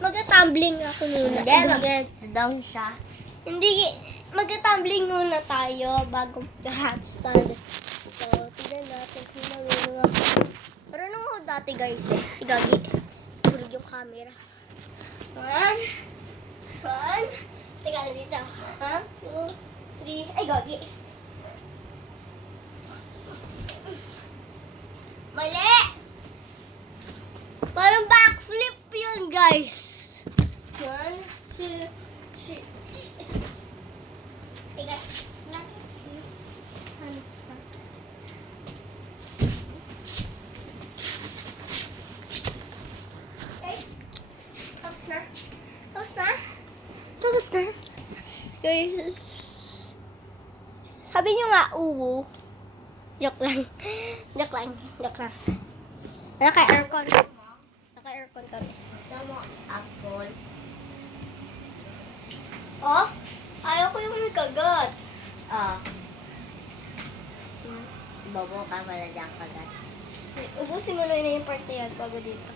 Mag-tumbling ako muna. Hindi, mag-down siya. Hindi, mag-tumbling muna tayo bago mag-handstand. So, tignan natin kung marunong ako. Marunong ako dati guys eh. Igagi. Tulog yung camera. One. Teka lang dito. 1, 2, 3. Ay, gagi. Mali! Parang backflip yun, guys. 1, 2, 3. Teka. Handstand. Guys, tapos na. Guys, sabi nyo nga, uwo. Joke lang. Naka-aircon kami. Gusto mo apple? Oh, ayaw ko yung nagkagat. Bobo ka pala dyan kagat. Ubusin mo na yung part na yan bago dito.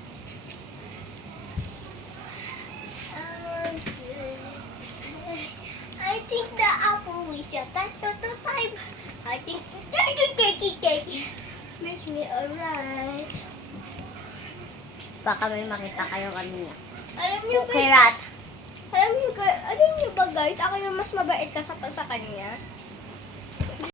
I think the apple we shall touch the time. I think cake. Makes me alright. Baka may makita kayo kanina. Alam niyo Okay, rat. Alam niyo ba guys, ako yung mas mabait ka sa kanya.